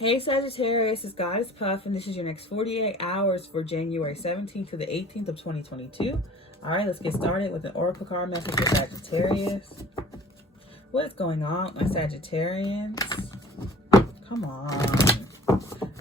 Hey Sagittarius, it's Goddess Puff, and this is your next 48 hours for January 17th to the 18th of 2022. All right, let's get started with an Oracle card message for Sagittarius. What is going on, my Sagittarians? Come on.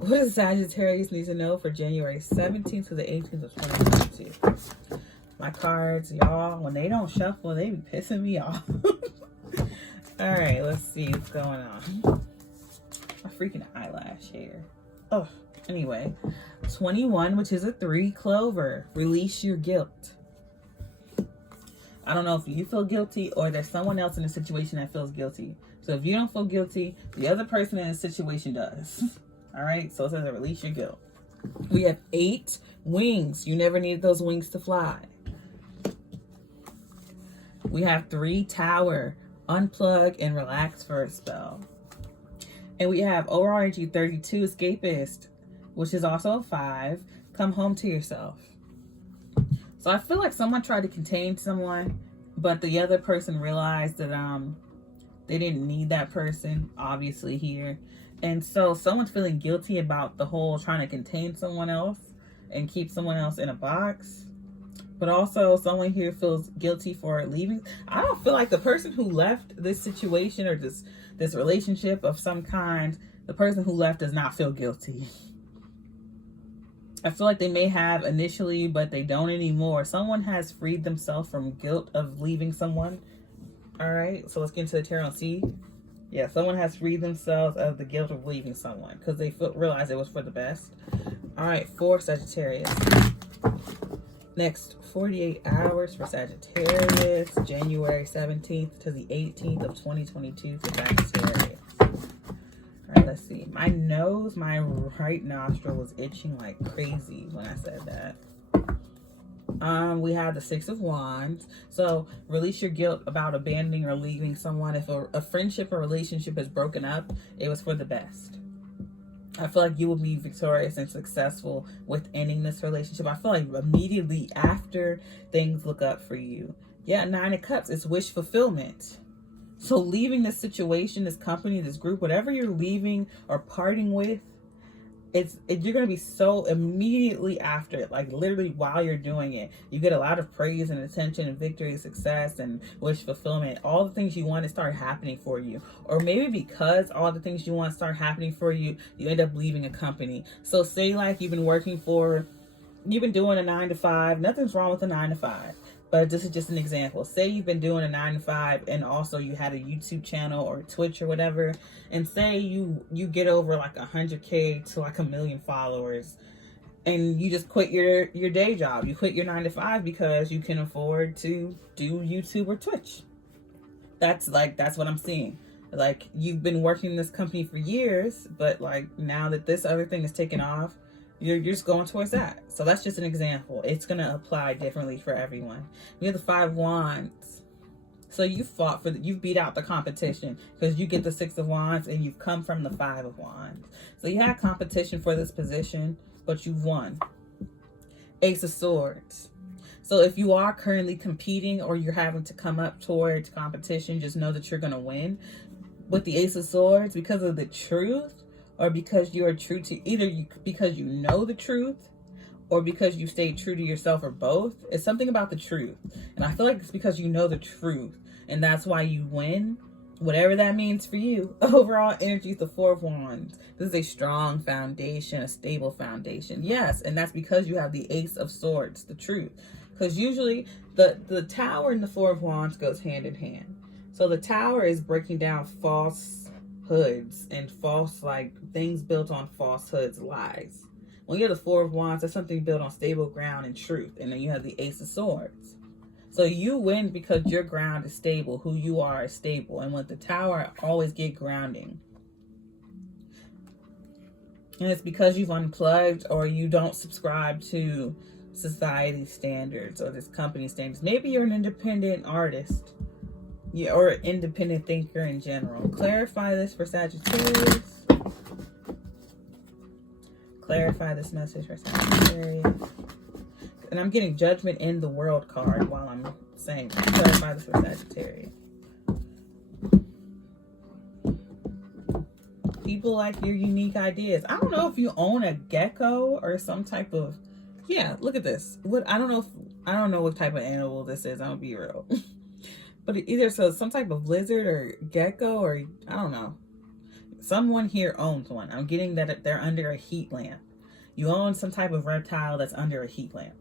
What does Sagittarius need to know for January 17th to the 18th of 2022? My cards, y'all, when they don't shuffle, they be pissing me off. All right, let's see what's going on. Freaking eyelash hair. Oh, anyway, 21, which is a 3, Clover. Release your guilt. I don't know if you feel guilty or there's someone else in the situation that feels guilty. So if you don't feel guilty, the other person in the situation does. All right, so it says release your guilt. We have 8 wings. You never needed those wings to fly. We have 3, Tower. Unplug and relax for a spell. And we have overall energy 32, Escapist, which is also a 5. Come home to yourself. So I feel like someone tried to contain someone, but the other person realized that they didn't need that person, obviously, here. And so someone's feeling guilty about the whole trying to contain someone else and keep someone else in a box. But also someone here feels guilty for leaving. I don't feel like the person who left this situation or this relationship of some kind, the person who left does not feel guilty. I feel like they may have initially, but they don't anymore. Someone has freed themselves from guilt of leaving someone. All right, so let's get into the tarot and see. Yeah, someone has freed themselves of the guilt of leaving someone because they realized it was for the best. All right, for Sagittarius. Next 48 hours for Sagittarius, January 17th to the 18th of 2022 for Sagittarius. All right, let's see. My nose, my right nostril was itching like crazy when I said that. We have the 6 of Wands. So release your guilt about abandoning or leaving someone. If a friendship or relationship is broken up, it was for the best. I feel like you will be victorious and successful with ending this relationship. I feel like immediately after things look up for you. Yeah, 9 of Cups is wish fulfillment. So leaving this situation, this company, this group, whatever you're leaving or parting with, you're going to be so immediately after it, like literally while you're doing it, you get a lot of praise and attention and victory, success and wish fulfillment. All the things you want to start happening for you. Or maybe because all the things you want to start happening for you, you end up leaving a company. So say like you've been doing a 9 to 5. Nothing's wrong with a 9 to 5. But this is just an example. Say you've been doing a 9 to 5 and also you had a YouTube channel or Twitch or whatever. And say you get over like 100K to like 1 million followers and you just quit your day job. You quit your 9 to 5 because you can afford to do YouTube or Twitch. That's what I'm seeing. Like you've been working in this company for years, but like now that this other thing is taking off, you're just going towards that. So that's just an example. It's going to apply differently for everyone. We have the 5 Wands. So you fought you beat out the competition because you get the 6 of Wands and you've come from the 5 of Wands. So you had competition for this position, but you've won. Ace of Swords. So if you are currently competing or you're having to come up towards competition, just know that you're going to win. With the Ace of Swords, because of the truth, or because you are true to because you know the truth or because you stay true to yourself, or both. It's something about the truth. And I feel like it's because you know the truth and that's why you win, whatever that means for you. Overall energy is the 4 of Wands. This is a strong foundation, a stable foundation. Yes, and that's because you have the Ace of Swords, the truth. Because usually the Tower and the 4 of Wands goes hand in hand. So the Tower is breaking down falsehoods and false, like things built on falsehoods, lies. When you have the 4 of Wands, that's something built on stable ground and truth. And then you have the Ace of Swords. So you win because your ground is stable. Who you are is stable. And with the Tower, I always get grounding. And it's because you've unplugged or you don't subscribe to society standards or this company standards. Maybe you're an independent artist. Yeah, or an independent thinker in general. Clarify this for Sagittarius. Clarify this message for Sagittarius. And I'm getting Judgment in the World card while I'm saying clarify this for Sagittarius. people like your unique ideas. I don't know if you own a gecko or some type of, yeah, look at this. I don't know what type of animal this is. I'm gonna be real. But either some type of lizard or gecko, or I don't know. Someone here owns one. I'm getting that they're under a heat lamp. You own some type of reptile that's under a heat lamp.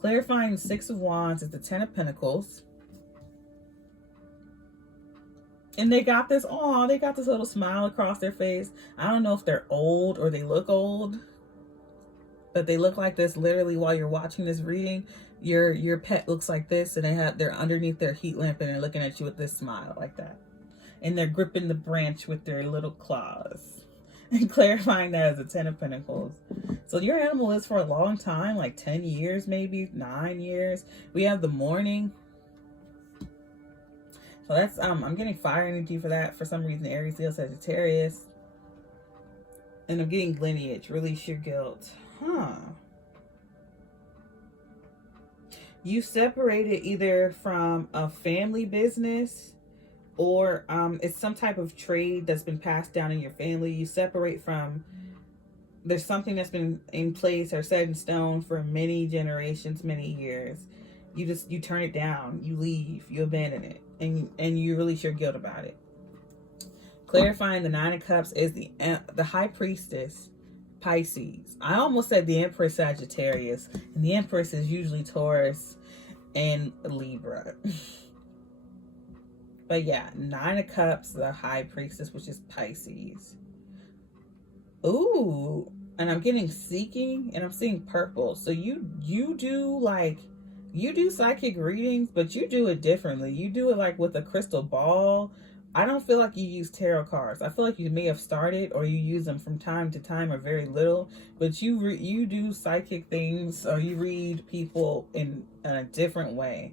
Clarifying the 6 of Wands is the 10 of Pentacles. And they got this, they got this little smile across their face. I don't know if they're old or they look old, but they look like this literally while you're watching this reading. Your pet looks like this, and they're underneath their heat lamp and they're looking at you with this smile like that. And they're gripping the branch with their little claws. And clarifying that as a 10 of Pentacles. So your animal is for a long time, like 10 years, maybe 9 years. We have the Morning. So that's, I'm getting fire energy for that. For some reason, Aries, Leo, Sagittarius. And I'm getting lineage, release your guilt. You separated either from a family business, or it's some type of trade that's been passed down in your family. You separate from, there's something that's been in place or set in stone for many generations, many years. You turn it down, you leave, you abandon it, and you release your guilt about it. Clarifying the 9 of Cups is the High Priestess, Pisces. I almost said the Empress, Sagittarius, and the Empress is usually Taurus and Libra. But yeah, 9 of Cups, the High Priestess, which is Pisces. Ooh, and I'm getting Seeking, and I'm seeing purple. So you do psychic readings, but you do it differently. You do it like with a crystal ball. I don't feel like you use tarot cards. I feel like you may have started, or you use them from time to time, or very little. But you do psychic things, or you read people in a different way.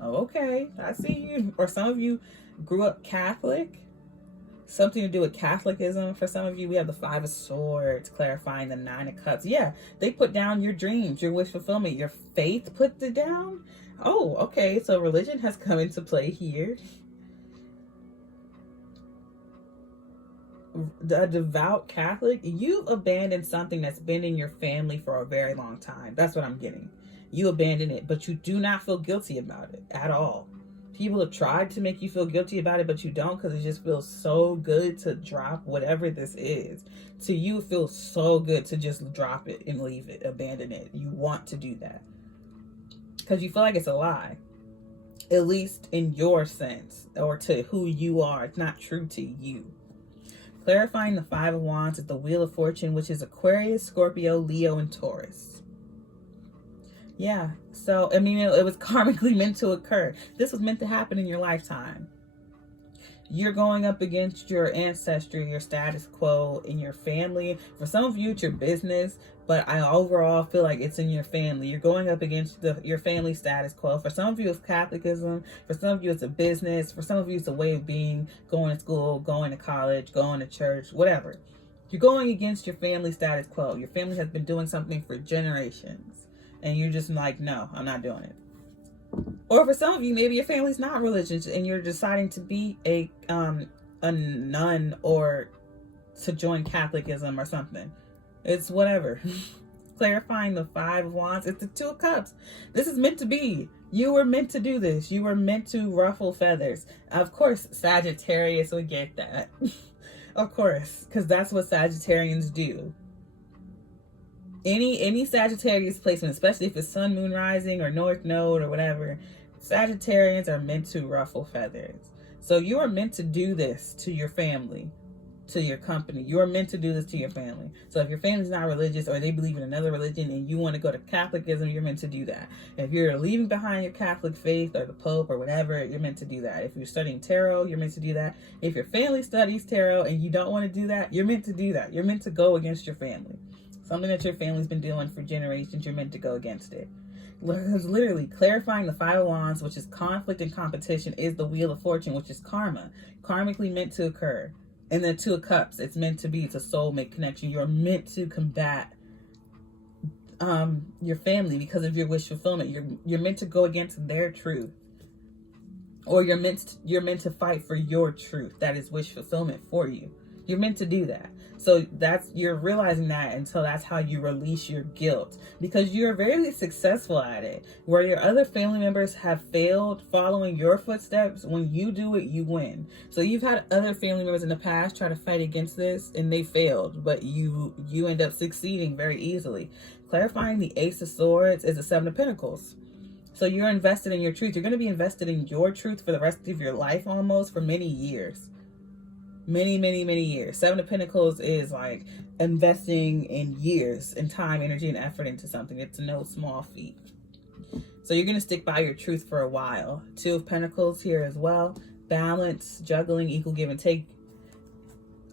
Oh, okay, I see you. Or some of you grew up Catholic. Something to do with Catholicism. For some of you, we have the 5 of Swords, clarifying the 9 of Cups. Yeah, they put down your dreams, your wish fulfillment, your faith put it down. Oh, okay, so religion has come into play here. The devout Catholic, you've abandoned something that's been in your family for a very long time. That's what I'm getting. You abandon it, but you do not feel guilty about it at all. People have tried to make you feel guilty about it, but you don't, because it just feels so good to drop whatever this is. To you, it feels so good to just drop it and leave it, abandon it. You want to do that because you feel like it's a lie, at least in your sense, or to who you are. It's not true to you. Clarifying the 5 of Wands is the Wheel of Fortune, which is Aquarius, Scorpio, Leo, and Taurus. Yeah, so, I mean, it was karmically meant to occur. This was meant to happen in your lifetime. You're going up against your ancestry, your status quo in your family. For some of you, it's your business, but I overall feel like it's in your family. You're going up against your family status quo. For some of you, it's Catholicism. For some of you, it's a business. For some of you, it's a way of being, going to school, going to college, going to church, whatever. You're going against your family status quo. Your family has been doing something for generations. And you're just like, no, I'm not doing it. Or for some of you, maybe your family's not religious and you're deciding to be a nun or to join Catholicism or something. It's whatever. Clarifying the 5 of Wands. It's the 2 of Cups. This is meant to be. You were meant to do this. You were meant to ruffle feathers. Of course, Sagittarius would get that. Of course, because that's what Sagittarians do. Any Sagittarius placement, especially if it's Sun, Moon, Rising, or North Node, or whatever, Sagittarians are meant to ruffle feathers. So you are meant to do this to your family, to your company. You are meant to do this to your family. So if your family's not religious, or they believe in another religion, and you want to go to Catholicism, you're meant to do that. If you're leaving behind your Catholic faith, or the Pope, or whatever, you're meant to do that. If you're studying tarot, you're meant to do that. If your family studies tarot and you don't want to do that, you're meant to do that. You're meant to go against your family. Something that your family's been doing for generations, you're meant to go against it. Literally, clarifying the 5 of Wands, which is conflict and competition, is the Wheel of Fortune, which is karma. Karmically meant to occur. And the 2 of Cups, it's meant to be. It's a soulmate connection. You're meant to combat your family because of your wish fulfillment. You're meant to go against their truth. Or you're meant to fight for your truth. That is wish fulfillment for you. You're meant to do that. So you're realizing that, and so that's how you release your guilt, because you're very successful at it. Where your other family members have failed following your footsteps, when you do it, you win. So you've had other family members in the past try to fight against this and they failed, but you end up succeeding very easily. Clarifying the Ace of Swords is the Seven of Pentacles. So you're invested in your truth. You're going to be invested in your truth for the rest of your life, almost, for many years. Many, many, many years. Seven of Pentacles is like investing in years and time, energy, and effort into something. It's no small feat. So you're going to stick by your truth for a while. Two of Pentacles here as well. Balance, juggling, equal give and take.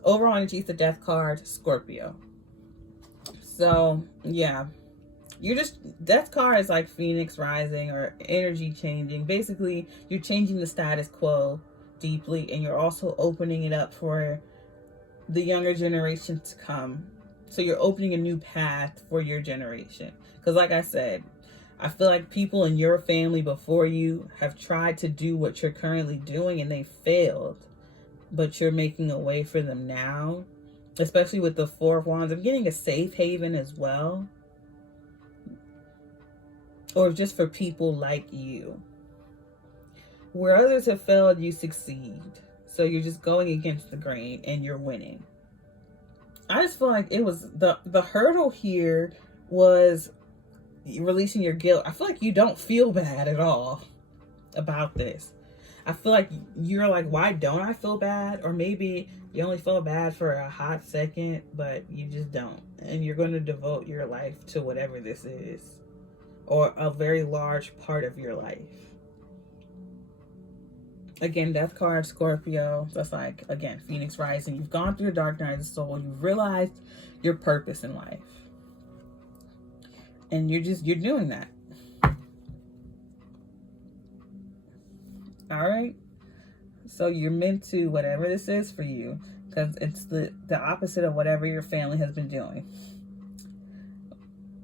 Overall energy is the Death card, Scorpio. So, yeah. Death card is like Phoenix rising or energy changing. Basically, you're changing the status quo deeply, and you're also opening it up for the younger generation to come. So you're opening a new path for your generation. Because like I said, I feel like people in your family before you have tried to do what you're currently doing and they failed. But you're making a way for them now. Especially with the Four of Wands. I'm getting a safe haven as well. Or just for people like you. Where others have failed, you succeed. So you're just going against the grain and you're winning. I just feel like it was the hurdle here was releasing your guilt. I feel like you don't feel bad at all about this. I feel like you're like, why don't I feel bad? Or maybe you only feel bad for a hot second, but you just don't. And you're going to devote your life to whatever this is. Or a very large part of your life. Again, Death card, Scorpio. That's like, again, Phoenix rising. You've gone through the dark night of the soul. You've realized your purpose in life. And you're doing that. All right. So you're meant to, whatever this is for you, because it's the opposite of whatever your family has been doing.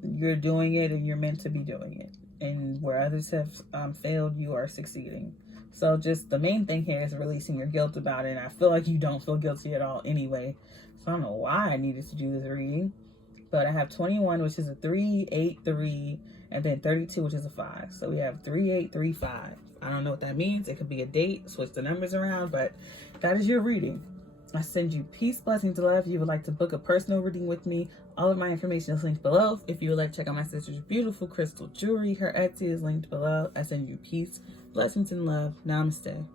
You're doing it and you're meant to be doing it. And where others have failed, you are succeeding. So just the main thing here is releasing your guilt about it. And I feel like you don't feel guilty at all anyway. So I don't know why I needed to do this reading. But I have 21, which is a 3, 8, 3, and then 32, which is a 5. So we have 3, 8, 3, 5. I don't know what that means. It could be a date, switch the numbers around, but that is your reading. I send you peace, blessings, love. If you would like to book a personal reading with me, all of my information is linked below. If you would like to check out my sister's beautiful crystal jewelry, her Etsy is linked below. I send you peace, blessings, and love. Namaste.